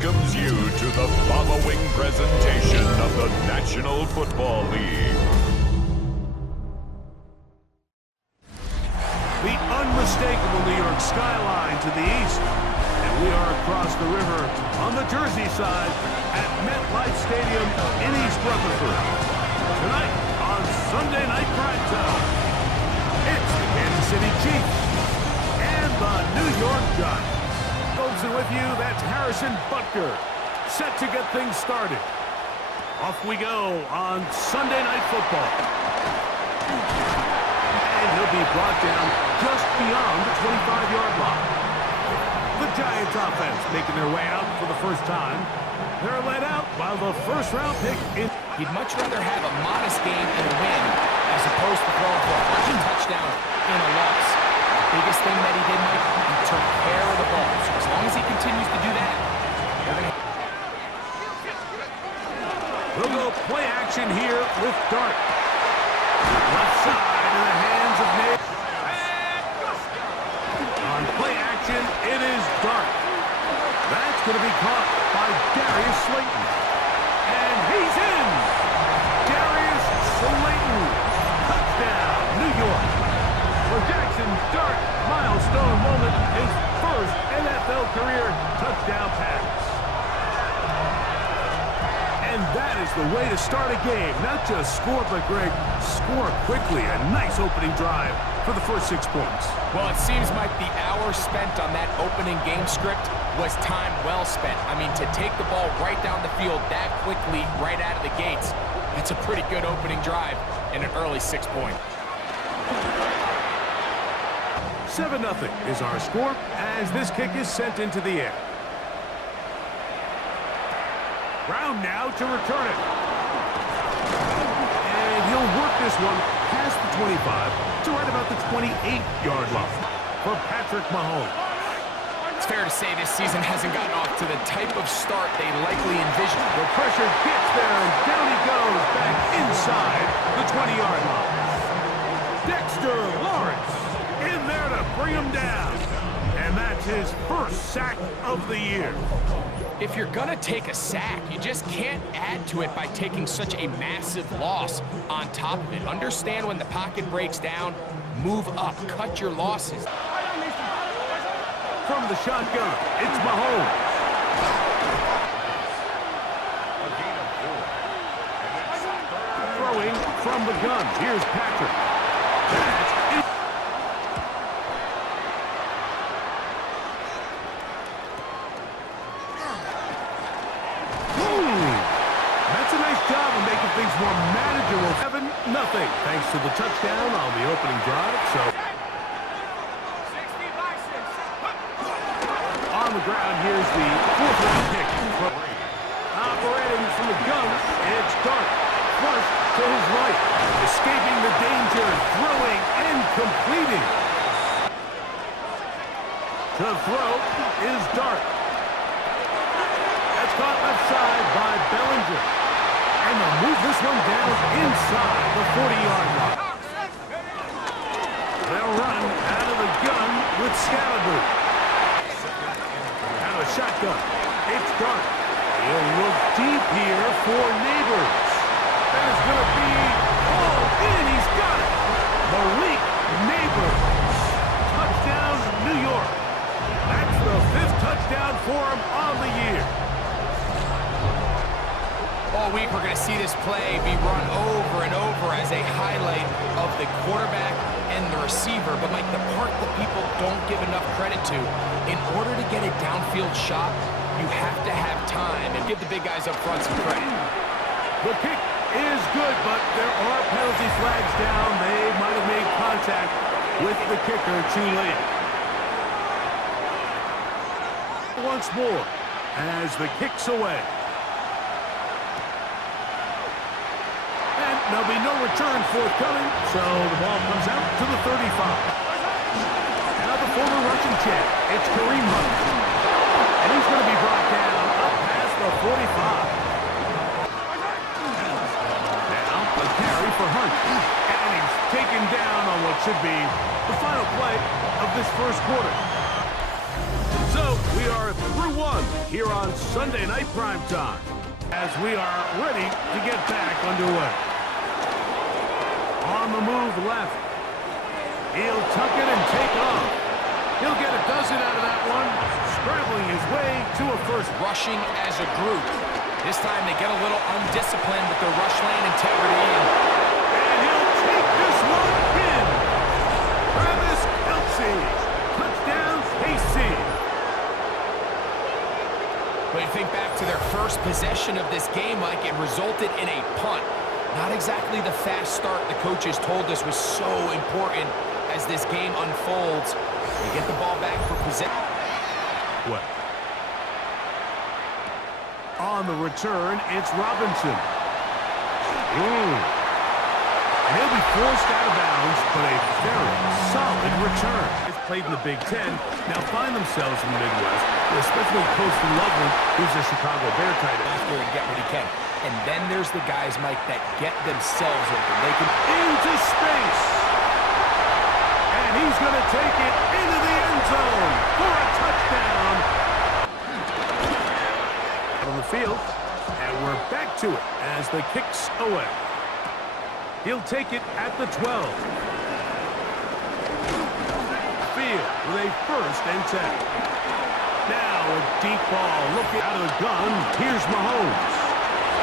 welcomes you to the following presentation of the National Football League. The unmistakable New York skyline to the east, and we are across the river on the Jersey side at MetLife Stadium in East Rutherford. Tonight on Sunday Night Prime Time, it's the Kansas City Chiefs and the New York Giants. And with you, that's Harrison Butker, set to get things started. Off we go on Sunday Night Football. And he'll be brought down just beyond the 25-yard line. The Giants offense making their way out for the first time. They're led out by the first-round pick. He'd much rather have a modest game and a win as opposed to throwing for a rushing touchdown in a loss. The biggest thing that he did, Mike, he took care of the ball. So as long as he continues to do that, they're going to... We'll go play action here with Dart. Left side in the hands of Nate. On play action, it is Dart. That's going to be caught by Darius Slayton. And he's in! Darius Slayton. Touchdown, New York. For Jackson Dart, milestone moment, his first NFL career touchdown pass. And that is the way to start a game. Not just score, but Greg, score quickly. A nice opening drive for the first 6 points. Well, it seems like the hour spent on that opening game script was time well spent. I mean, to take the ball right down the field that quickly, right out of the gates, that's a pretty good opening drive and an early 6 point. 7-0 is our score as this kick is sent into the air. Brown now to return it. And he'll work this one past the 25 to right about the 28-yard line for Patrick Mahomes. It's fair to say this season hasn't gotten off to the type of start they likely envisioned. The pressure gets there, and down he goes back inside the 20-yard line. Dexter Lawrence in there to bring him down. And that's his first sack of the year. If you're going to take a sack, you just can't add to it by taking such a massive loss on top of it. Understand when the pocket breaks down, move up, cut your losses. From the shotgun, it's Mahomes. Throwing from the gun, here's Patrick. That's it. That's a nice job of making things more manageable. 7-0 thanks to the touchdown on the opening drive. So on the ground, here's the fourth-round pick. Operating from the gun, it's Dart. Flush to his right, escaping the danger, throwing and completing. To throw is Dart. That's caught left side by Bellinger. And they'll move this one down inside the 40-yard line. They'll run out of the gun with Scalaboo. Out of shotgun, it's Dart. He'll look deep here for Neighbors. That is going to be all in. He's got it. Malik Neighbors. Touchdown, New York. That's the 5th touchdown for him on the year. All week, we're going to see this play be run over and over as a highlight of the quarterback and the receiver. But, Mike, the part that people don't give enough credit to, in order to get a downfield shot, you have to have time and give the big guys up front some credit. The kick is good, but there are penalty flags down. They might have made contact with the kicker too late. Once more, as the kick's away. And there'll be no return forthcoming, so the ball comes out to the 35. Now the former Russian champ, it's Kareem Hunt. And he's going to be brought down up past the 45. Now a carry for Hunt. And he's taken down on what should be the final play of this first quarter. So We are through one here on Sunday Night Primetime as we are ready to get back underway. On the move left. He'll tuck it and take off. He'll get a dozen out of that one, scrambling his way to a first. Rushing as a group. This time they get a little undisciplined with their rush lane integrity. And he'll take this one in. Travis Kelce. Touchdown, KC. But you think back to their first possession of this game, Mike, it resulted in a punt. Not exactly the fast start the coaches told us was so important as this game unfolds. They get the ball back for possession. What? On the return, it's Robinson. And he'll be forced out of bounds, but a very solid return. They've played in the Big Ten, now find themselves in the Midwest, especially Coastal Loveland, who's a Chicago Bear tight end. After and get what he can. And then there's the guys, Mike, that get themselves open. They can into space. And he's going to take it into the end zone for a touchdown. On the field, and we're back to it as the kick's away. He'll take it at the 12. Field with a 1st and 10. Now a deep ball looking out of the gun. Here's Mahomes.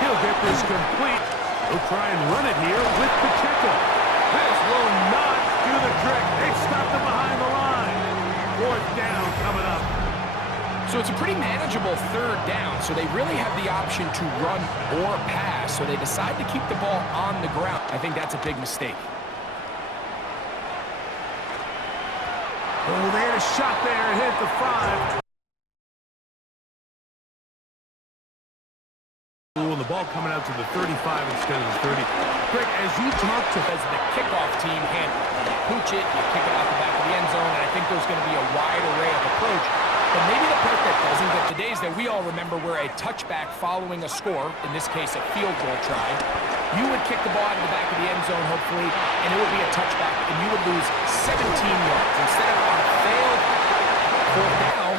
He'll get this complete. He'll try and run it here with Pacheco. This will not do the trick. They've stopped him behind the line. 4th down coming up. So it's a pretty manageable 3rd down, so they really have the option to run or pass, so they decide to keep the ball on the ground. I think that's a big mistake. Oh, they had a shot there and hit the 5. And the ball coming out to the 35 instead of the 30. Greg, as you talk to as the kickoff team handle, you pooch it, you kick it out the back of the end zone, and I think there's going to be a wide array of approach. But maybe the part that doesn't get the days that we all remember where a touchback following a score, in this case a field goal try, you would kick the ball out of the back of the end zone, hopefully, and it would be a touchback, and you would lose 17 yards. Instead of on a failed 4th down,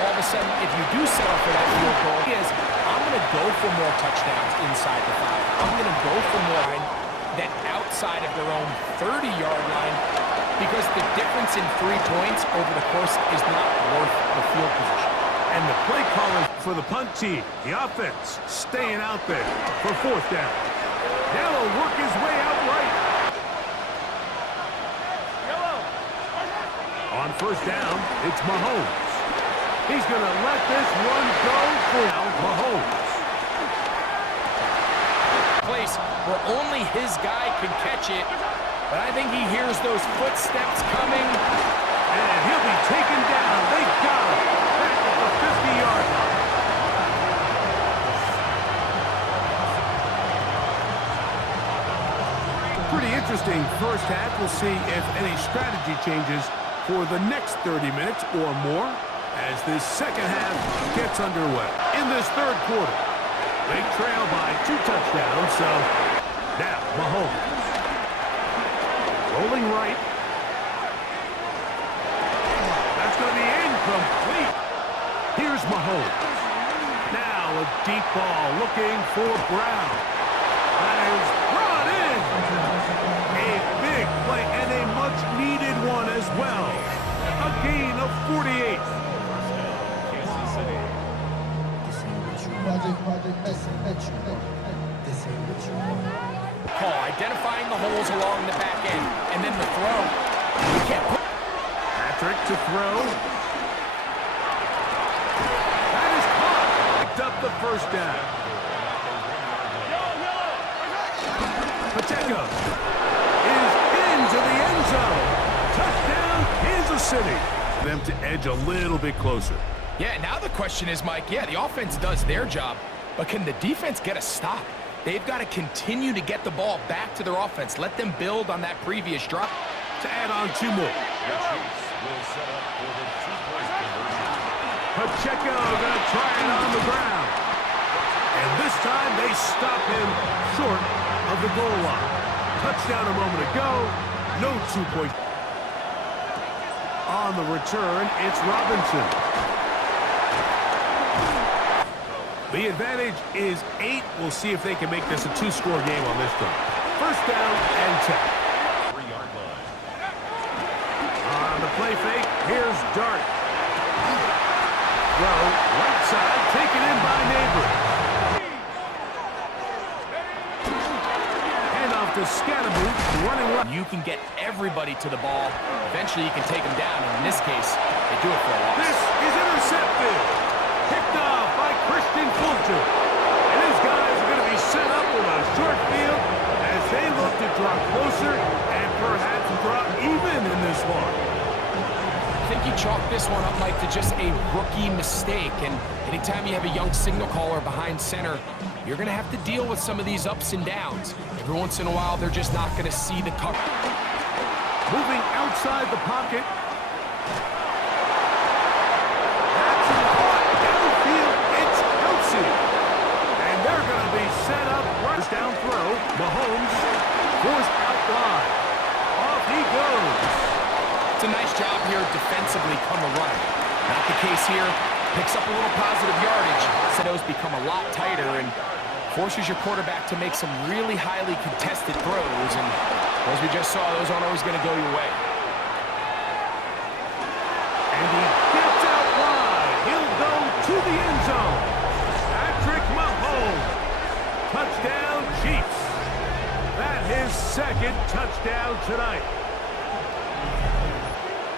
all of a sudden, if you do settle for that field goal, I'm going to go for more touchdowns inside the 5. I'm going to go for more than outside of their own 30-yard line, because the difference in 3 points over the course is not worth the field position. And the play caller for the punt team, the offense, staying out there for 4th down. Now he'll work his way out right. On 1st down, it's Mahomes. He's going to let this one go for Mahomes. Place where only his guy can catch it, but I think he hears those footsteps coming. And he'll be taken down. They got him back at the 50-yard line. Pretty interesting first half. We'll see if any strategy changes for the next 30 minutes or more as this second half gets underway. In this 3rd quarter, they trail by 2 touchdowns, so now Mahomes. Rolling right. That's going to be incomplete. Here's Mahomes. Now a deep ball looking for Brown. That is brought in. A big play and a much-needed one as well. A gain of 48. Call, identifying the holes along the back end, and then the throw. You can't put Patrick to throw. That is caught. Picked up the 1st down. Pacheco is into the end zone. Touchdown, Kansas City. Them to edge a little bit closer. Yeah, now the question is, Mike, yeah, the offense does their job, but can the defense get a stop? They've got to continue to get the ball back to their offense. Let them build on that previous drop. To add on 2 more. Pacheco going to try it on the ground. And this time they stop him short of the goal line. Touchdown a moment ago. No 2-point. On the return, it's Robinson. The advantage is 8. We'll see if they can make this a 2-score game on this drive. First down and 10. 3-yard line. On the play fake, here's Dart. Throw, right side, taken in by Neighbor. Hand off to Scatterboot, running left. You can get everybody to the ball. Eventually, you can take them down. And in this case, they do it for a loss. This is intercepted. Picked off by Christian Fulton. And his guys are going to be set up with a short field as they look to draw closer and perhaps draw even in this one. I think you chalk this one up, Mike, to just a rookie mistake. And anytime you have a young signal caller behind center, you're going to have to deal with some of these ups and downs. Every once in a while, they're just not going to see the cover. Moving outside the pocket. And they're going to be set up. First down throw. Mahomes forced out wide. Off he goes. It's a nice job here defensively come a run. Not the case here. Picks up a little positive yardage. Those become a lot tighter and forces your quarterback to make some really highly contested throws. And as we just saw, those aren't always going to go your way. And he gets out wide. He'll go to the end zone. Mahomes. Touchdown, Chiefs. That's his second touchdown tonight.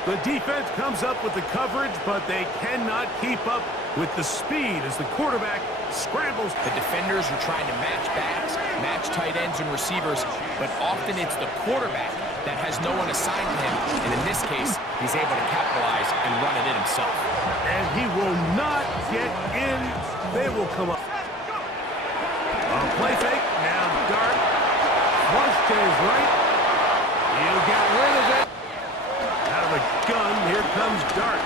The defense comes up with the coverage, but they cannot keep up with the speed as the quarterback scrambles. The defenders are trying to match backs, match tight ends and receivers, but often it's the quarterback that has no one assigned to him. And in this case, he's able to capitalize and run it in himself. And he will not get in. They will come up. Play fake, now Dart, flush to his right, you get rid of it, out of the gun, here comes Dart.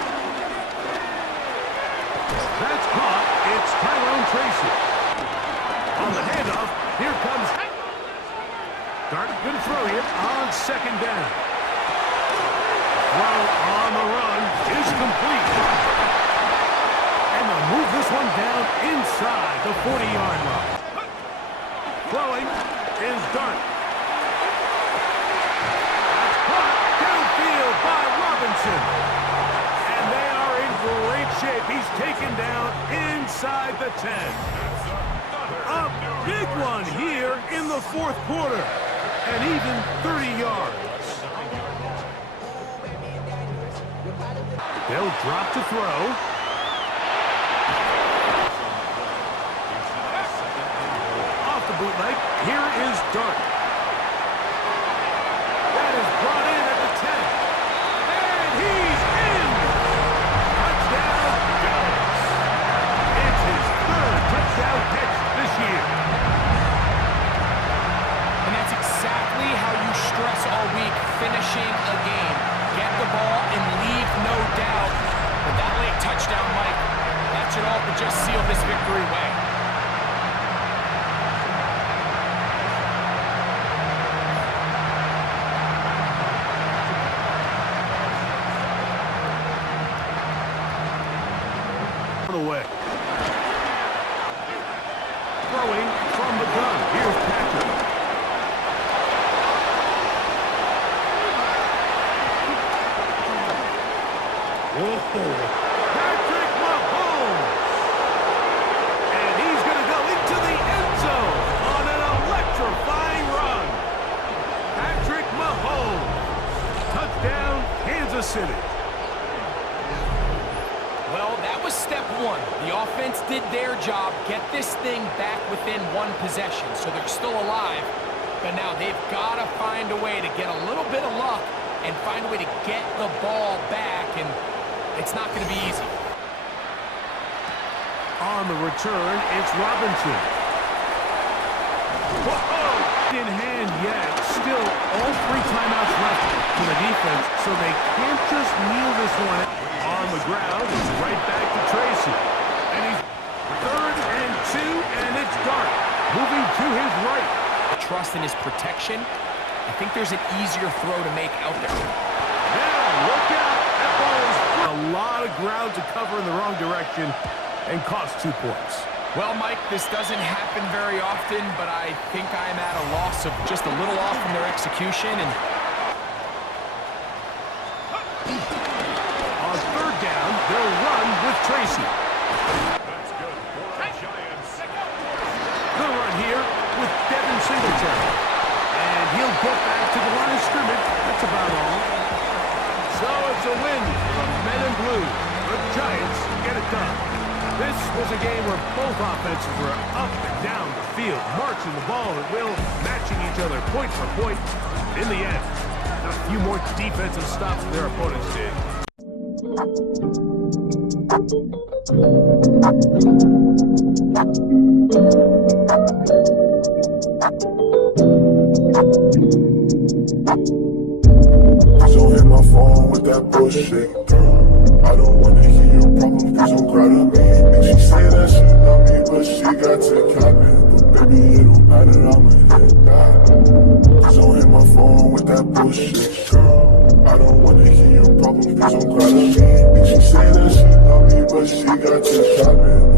That's caught, it's Tyrone Tracy. On the handoff, here comes Dart, going to throw you on second down. Throw on the run is complete. And they'll move this one down inside the 40-yard line. Throwing is Dart. That's caught downfield by Robinson. And they are in great shape. He's taken down inside the 10. A big one here in the fourth quarter. And even 30 yards. They'll drop to throw. Bootleg. Here is Dart. That is brought in at the 10. And he's in! Touchdown, Dallas. It's his third touchdown catch this year. And that's exactly how you stress all week, finishing a game. Get the ball and leave no doubt. But that late touchdown, Mike, that should all but just seal this victory away. Away. Throwing from the gun. Here's Patrick. Whoa. Patrick Mahomes. And he's going to go into the end zone on an electrifying run. Patrick Mahomes. Touchdown, Kansas City. Well, that was step one. The offense did their job, get this thing back within one possession, so they're still alive. But now they've got to find a way to get a little bit of luck and find a way to get the ball back, and it's not going to be easy. On the return, it's Robinson. Whoa! In hand yet. Still all 3 timeouts left for the defense, so they can't just kneel this one. On the ground, it's right back to Tracy. And he's 3rd and 2, and it's Dart. Moving to his right. Trust in his protection. I think there's an easier throw to make out there. Now, look out. That ball is a lot of ground to cover in the wrong direction. and cost 2 points. Well, Mike, this doesn't happen very often, but I think I'm at a loss of just a little off in their execution. And on 3rd down, they'll run with Tracy. That's good for the Giants. They'll run here with Devin Singletary. And he'll get back to the line of scrimmage. That's about all. So it's a win for the men in blue. The Giants get it done. This was a game where both offenses were up and down the field, marching the ball at will, matching each other point for point. In the end, a few more defensive stops than their opponents did. So hit my phone with that bullshit, girl. I don't wanna hear your problems, please don't cry to me. And she say that she love me, but she got to capping. But baby, it don't matter, I'ma hit back. So hit my phone with that bullshit, girl. I don't wanna hear your problems, please don't cry to me. And she say that she love me, but she got to capping.